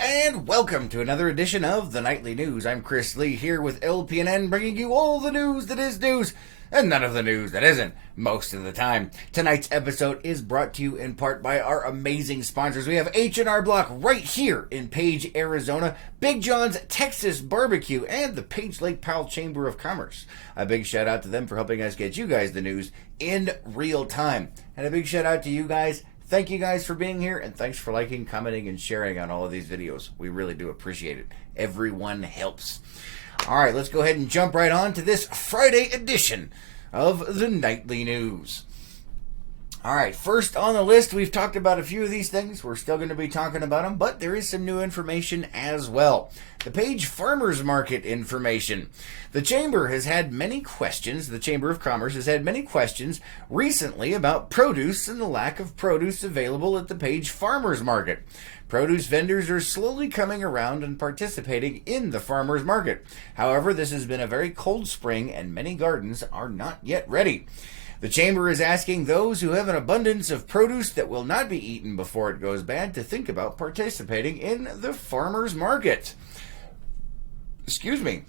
and welcome to another edition of the Nightly News. I'm Chris Lee here with LPNN, bringing you all the news that is news and none of the news that isn't most of the time. Tonight's episode is brought to you in part by our amazing sponsors. We have H&R Block right here in Page, Arizona, Big John's Texas Barbecue, and the Page Lake Powell Chamber of Commerce. A big shout out to them for helping us get you guys the news in real time. And a big shout out to you guys. Thank you guys for being here, and thanks for liking, commenting, and sharing on all of these videos. We really do appreciate it. Everyone helps. All right, let's go ahead and jump right on to this Friday edition of the Nightly News. All right, first on the list, we've talked about a few of these things. We're still going to be talking about them, but there is some new information as well. The Page Farmers Market information. The Chamber has had many questions, the Chamber of Commerce has had many questions recently about produce and the lack of produce available at the Page Farmers Market. Produce vendors are slowly coming around and participating in the farmers market. However, this has been a very cold spring and many gardens are not yet ready. The Chamber is asking those who have an abundance of produce that will not be eaten before it goes bad to think about participating in the farmers market. Excuse me.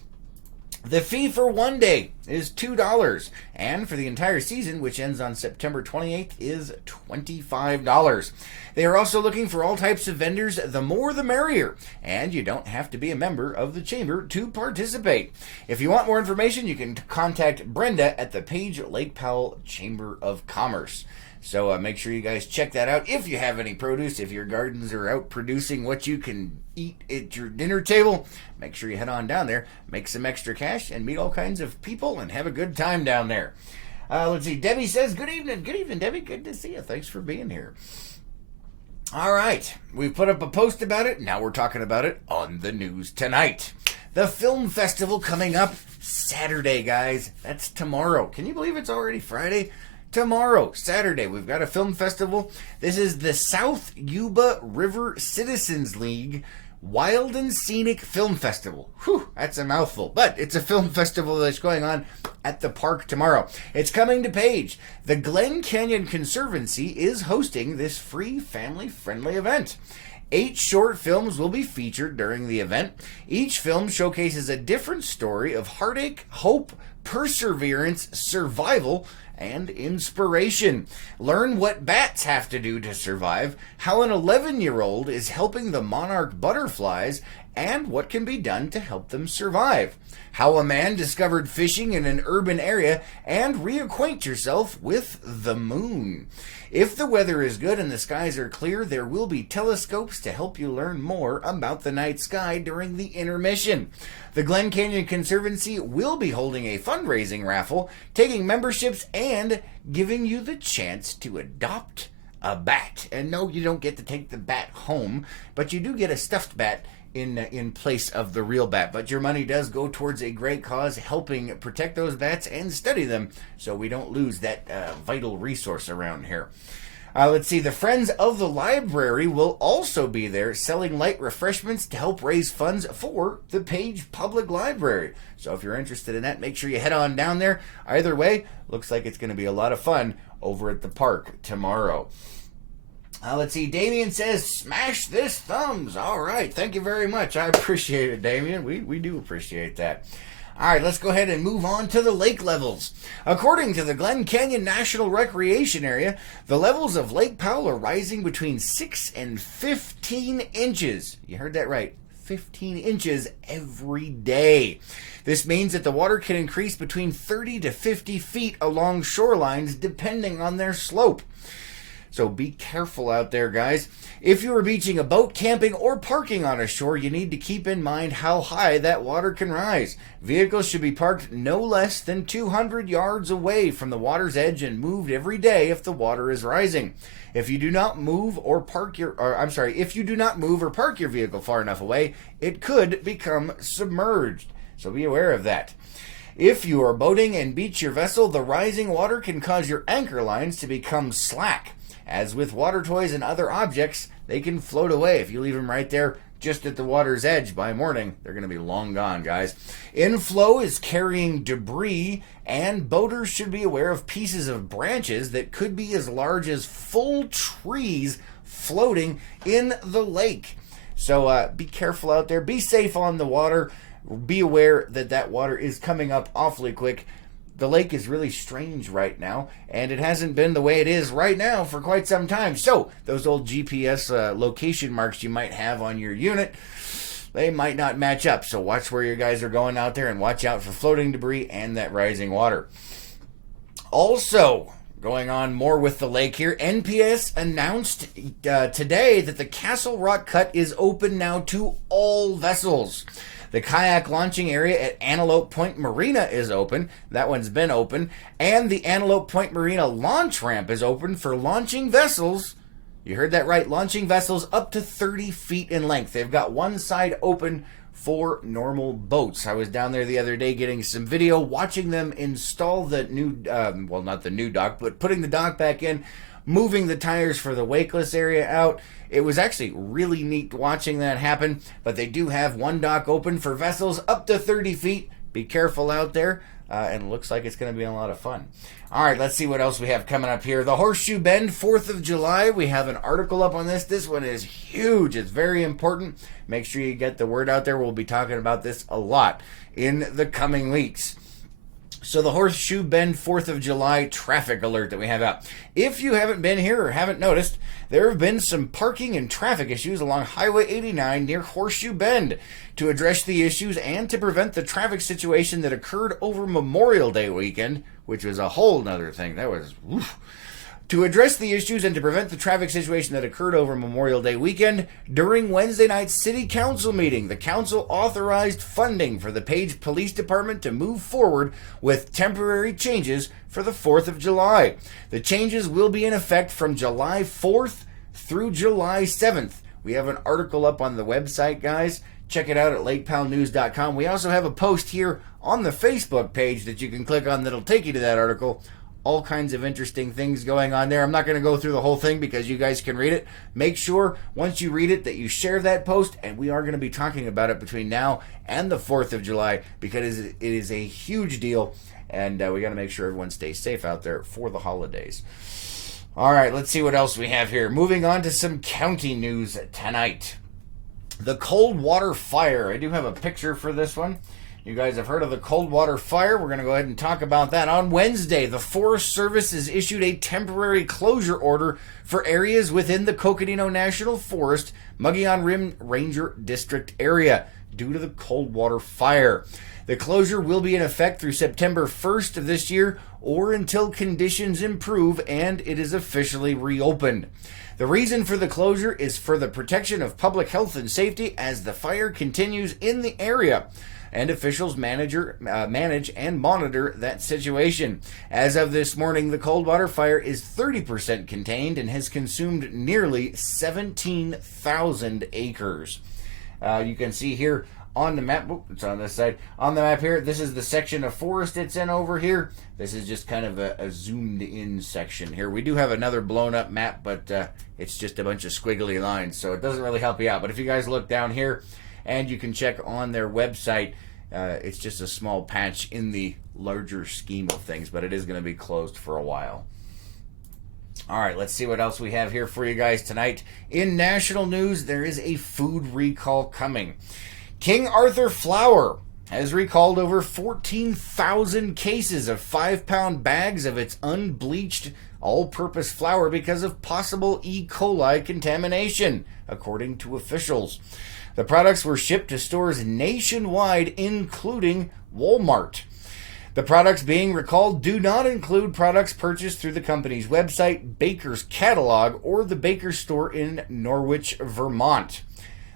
The fee for one day is $2, and for the entire season, which ends on September 28th, is $25. They are also looking for all types of vendors, the more the merrier, and you don't have to be a member of the Chamber to participate. If you want more information, you can contact Brenda at the Page Lake Powell Chamber of Commerce. So make sure you guys check that out. If you have any produce, if your gardens are out producing what you can eat at your dinner table, make sure you head on down there, make some extra cash, and meet all kinds of people and have a good time down there. Let's see. Debbie says, good evening. Good evening, Debbie. Good to see you. Thanks for being here. All right. We've put up a post about it. Now we're talking about it on the news tonight. The film festival coming up Saturday, guys. That's tomorrow. Can you believe it's already Friday? Tomorrow, Saturday, we've got a film festival. This is the South Yuba River Citizens League Wild and Scenic Film Festival. Whew, that's a mouthful. But it's a film festival that's going on at the park tomorrow. It's coming to Page. The Glen Canyon Conservancy is hosting this free family-friendly event. 8 short films will be featured during the event. Each film showcases a different story of heartache, hope, perseverance, survival, and inspiration. Learn what bats have to do to survive, how an 11-year-old is helping the monarch butterflies, and what can be done to help them survive. How a man discovered fishing in an urban area, and reacquaint yourself with the moon. If the weather is good and the skies are clear, there will be telescopes to help you learn more about the night sky during the intermission. The Glen Canyon Conservancy will be holding a fundraising raffle, taking memberships and giving you the chance to adopt a bat. And no, you don't get to take the bat home, but you do get a stuffed bat in place of the real bat. But your money does go towards a great cause, helping protect those bats and study them so we don't lose that vital resource around here. Let's see, the Friends of the Library will also be there selling light refreshments to help raise funds for the Page Public Library. So if you're interested in that, make sure you head on down there. Either way, looks like it's going to be a lot of fun over at the park tomorrow. Let's see, Damien says, smash this thumbs. All right, thank you very much. I appreciate it, Damien. We do appreciate that. All right, let's go ahead and move on to the lake levels. According to the Glen Canyon National Recreation Area, the levels of Lake Powell are rising between 6 and 15 inches. You heard that right. 15 inches every day. This means that the water can increase between 30 to 50 feet along shorelines depending on their slope. So be careful out there, guys. If you are beaching a boat, camping, or parking on a shore, you need to keep in mind how high that water can rise. Vehicles should be parked no less than 200 yards away from the water's edge and moved every day if the water is rising. If you do not move or park your vehicle far enough away, it could become submerged. So be aware of that. If you are boating and beach your vessel, the rising water can cause your anchor lines to become slack. As with water toys and other objects, they can float away. If you leave them right there just at the water's edge by morning, they're going to be long gone, guys. Inflow is carrying debris, and boaters should be aware of pieces of branches that could be as large as full trees floating in the lake. So be careful out there. Be safe on the water. Be aware that that water is coming up awfully quick. The lake is really strange right now, and it hasn't been the way it is right now for quite some time. So those old GPS location marks you might have on your unit, they might not match up. So watch where your guys are going out there and watch out for floating debris and that rising water. Also, going on more with the lake here, NPS announced today that the Castle Rock Cut is open now to all vessels. The kayak launching area at Antelope Point Marina is open. That one's been open. And the Antelope Point Marina launch ramp is open for launching vessels. You heard that right, launching vessels up to 30 feet in length. They've got one side open for normal boats. I was down there the other day getting some video, watching them install the new, well, not the new dock, but putting the dock back in, moving the tires for the wakeless area out. It was actually really neat watching that happen, but they do have one dock open for vessels up to 30 feet. Be careful out there, and it looks like it's going to be a lot of fun. All right, let's see what else we have coming up here. The Horseshoe Bend, 4th of July. We have an article up on this. This one is huge. It's very important. Make sure you get the word out there. We'll be talking about this a lot in the coming weeks. So the Horseshoe Bend 4th of July traffic alert that we have out. If you haven't been here or haven't noticed, there have been some parking and traffic issues along Highway 89 near Horseshoe Bend. To address the issues and to prevent the traffic situation that occurred over Memorial Day weekend, which was a whole nother thing. That was... Oof. To address the issues and to prevent the traffic situation that occurred over Memorial Day weekend, during Wednesday night's City Council meeting, the Council authorized funding for the Page Police Department to move forward with temporary changes for the 4th of July. The changes will be in effect from July 4th through July 7th. We have an article up on the website, guys. Check it out at lakepowellnews.com. We also have a post here on the Facebook page that you can click on that'll take you to that article. All kinds of interesting things going on there. I'm not going to go through the whole thing because you guys can read it. Make sure once you read it that you share that post, and we are going to be talking about it between now and the 4th of July because it is a huge deal, and we got to make sure everyone stays safe out there for the holidays. All right, let's see what else we have here. Moving on to some county news tonight. The Coldwater Fire. I do have a picture for this one. You guys have heard of the Coldwater Fire. We're going to go ahead and talk about that. On Wednesday, the Forest Service has issued a temporary closure order for areas within the Coconino National Forest, Mogollon Rim Ranger District area due to the Coldwater Fire. The closure will be in effect through September 1st of this year or until conditions improve and it is officially reopened. The reason for the closure is for the protection of public health and safety as the fire continues in the area, and officials manage and monitor that situation. As of this morning, the Coldwater Fire is 30% contained and has consumed nearly 17,000 acres. You can see here on the map, it's on this side, on the map here, this is the section of forest it's in over here. This is just kind of a zoomed in section here. We do have another blown up map, but it's just a bunch of squiggly lines, so it doesn't really help you out. But if you guys look down here, and you can check on their website, it's just a small patch in the larger scheme of things, but it is going to be closed for a while. All right, let's see what else we have here for you guys tonight. In national news, there is a food recall coming. King Arthur Flour has recalled over 14,000 cases of 5-pound bags of its unbleached all-purpose flour because of possible E. coli contamination, according to officials. The products were shipped to stores nationwide, including Walmart. The products being recalled do not include products purchased through the company's website, Baker's Catalog, or the Baker's store in Norwich, Vermont.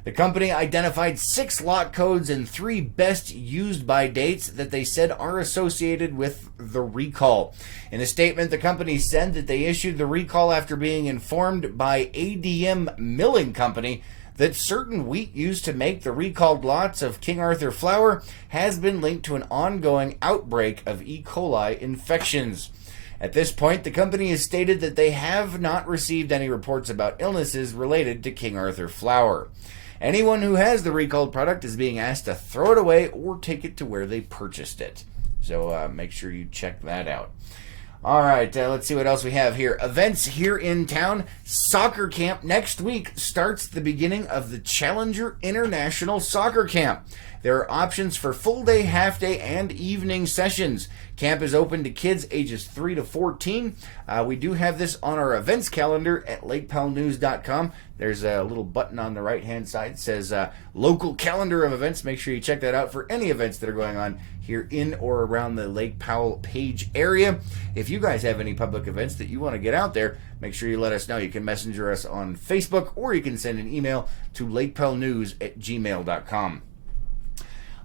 The company identified 6 lot codes and 3 best used by dates that they said are associated with the recall. In a statement, the company said that they issued the recall after being informed by ADM Milling Company that certain wheat used to make the recalled lots of King Arthur flour has been linked to an ongoing outbreak of E. coli infections. At this point, the company has stated that they have not received any reports about illnesses related to King Arthur flour. Anyone who has the recalled product is being asked to throw it away or take it to where they purchased it. So make sure you check that out. All right, let's see what else we have here. Events here in town. Soccer camp next week starts the beginning of the Challenger International Soccer Camp. There are options for full day, half day, and evening sessions. Camp is open to kids ages 3 to 14. We do have this on our events calendar at lakepowellnews.com. There's a little button on the right-hand side that says local calendar of events. Make sure you check that out for any events that are going on here in or around the Lake Powell Page area. If you guys have any public events that you want to get out there, make sure you let us know. You can messenger us on Facebook, or you can send an email to lakepowellnews@gmail.com.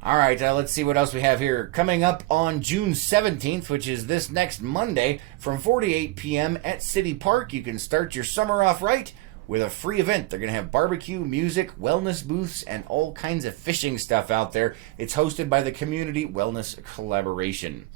All right, let's see what else we have here. Coming up on June 17th, which is this next Monday, from 4 to 8 p.m. at City Park, you can start your summer off right with a free event. They're going to have barbecue, music, wellness booths, and all kinds of fishing stuff out there. It's hosted by the Community Wellness Collaboration.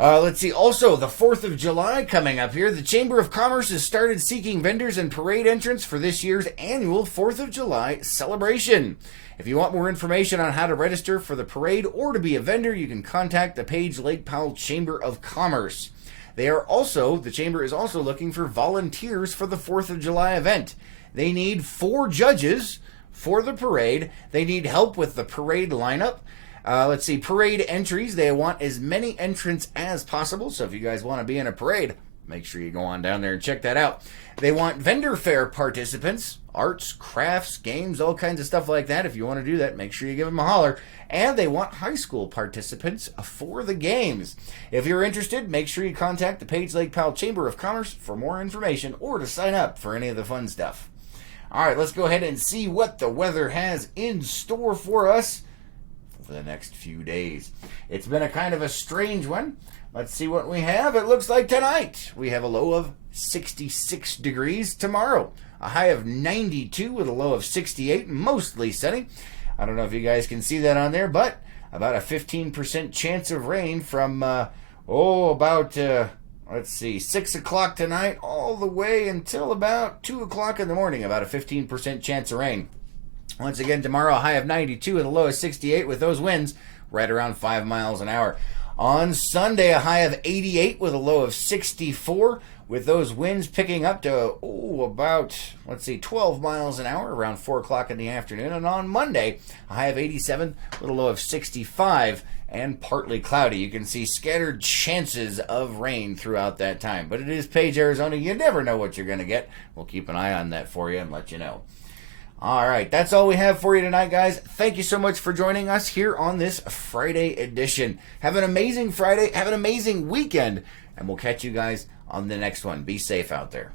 Let's see. Also, the 4th of July coming up here. The Chamber of Commerce has started seeking vendors and parade entrants for this year's annual 4th of July celebration. If you want more information on how to register for the parade or to be a vendor, you can contact the Page Lake Powell Chamber of Commerce. The Chamber is also looking for volunteers for the 4th of July event. They need 4 judges for the parade. They need help with the parade lineup. Let's see, parade entries. They want as many entrants as possible. So if you guys want to be in a parade, make sure you go on down there and check that out. They want vendor fair participants, arts, crafts, games, all kinds of stuff like that. If you want to do that, make sure you give them a holler. And they want high school participants for the games. If you're interested, make sure you contact the Page Lake Powell Chamber of Commerce for more information or to sign up for any of the fun stuff. All right, let's go ahead and see what the weather has in store for us for the next few days. It's been a kind of a strange one. Let's see what we have. It looks like tonight we have a low of 66 degrees. Tomorrow, a high of 92 with a low of 68, mostly sunny. I don't know if you guys can see that on there, but about a 15% chance of rain from, about 6 o'clock tonight all the way until about 2 o'clock in the morning, about a 15% chance of rain. Once again, tomorrow, a high of 92 with a low of 68 with those winds right around 5 miles an hour. On Sunday, a high of 88 with a low of 64, with those winds picking up to, about 12 miles an hour around 4 o'clock in the afternoon. And on Monday, a high of 87 with a low of 65 and partly cloudy. You can see scattered chances of rain throughout that time. But it is Page, Arizona. You never know what you're going to get. We'll keep an eye on that for you and let you know. All right, that's all we have for you tonight, guys. Thank you so much for joining us here on this Friday edition. Have an amazing Friday. Have an amazing weekend. And we'll catch you guys on the next one. Be safe out there.